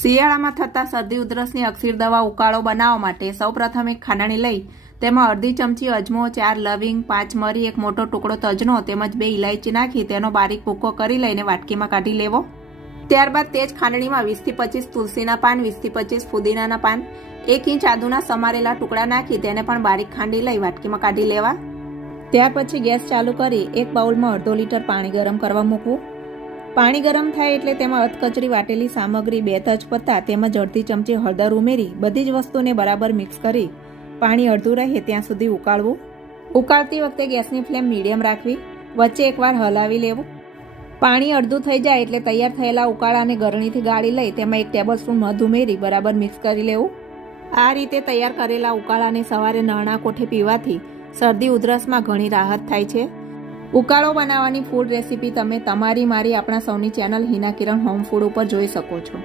શિયાળામાં થતા શરદી ઉધરસની અકસીર દવા ઉકાળો બનાવવા માટે સૌપ્રથમ એક ખાંડણી લઈ તેમાં અડધી ચમચી અજમો, 4 લવિંગ, 5 મરી, એક મોટો ટુકડો તજનો તેમજ 2 ઇલાયચી નાખી તેનો બારીક ભૂકો કરી લઈને વાટકીમાં કાઢી લેવો। ત્યારબાદ તે જ ખાંડણીમાં 20 થી 25 તુલસીના પાન, 20 થી 25 ફુદીનાના પાન, 1 ઇંચ આદુના સમારેલા ટુકડા નાખી તેને પણ બારીક ખાંડી લઈ વાટકીમાં કાઢી લેવા। ત્યાર પછી ગેસ ચાલુ કરી એક બાઉલમાં અડધો લીટર પાણી ગરમ કરવા મૂકવું। પાણી ગરમ થાય એટલે તેમાં અધકચરી વાટેલી સામગ્રી, 2 તેજપત્તા તેમજ અડધી ચમચી હળદર ઉમેરી બધી જ વસ્તુને બરાબર મિક્સ કરી પાણી અડધું રહે ત્યાં સુધી ઉકાળવું। ઉકાળતી વખતે ગેસની ફ્લેમ મીડિયમ રાખવી, વચ્ચે એકવાર હલાવી લેવું। પાણી અડધું થઈ જાય એટલે તૈયાર થયેલા ઉકાળાને ગરણીથી ગાળી લઈ તેમાં 1 ટેબલસ્પૂન મધ ઉમેરી બરાબર મિક્સ કરી લેવું। આ રીતે તૈયાર કરેલા ઉકાળાને સવારે નરણા કોઠે પીવાથી શરદી ઉધરસમાં ઘણી રાહત થાય છે। ઉકાળો બનાવવાની ફૂડ રેસીપી તમે તમારી, મારી, આપણા સૌની ચેનલ હિના કિરણ હોમ ફૂડ ઉપર જોઈ શકો છો।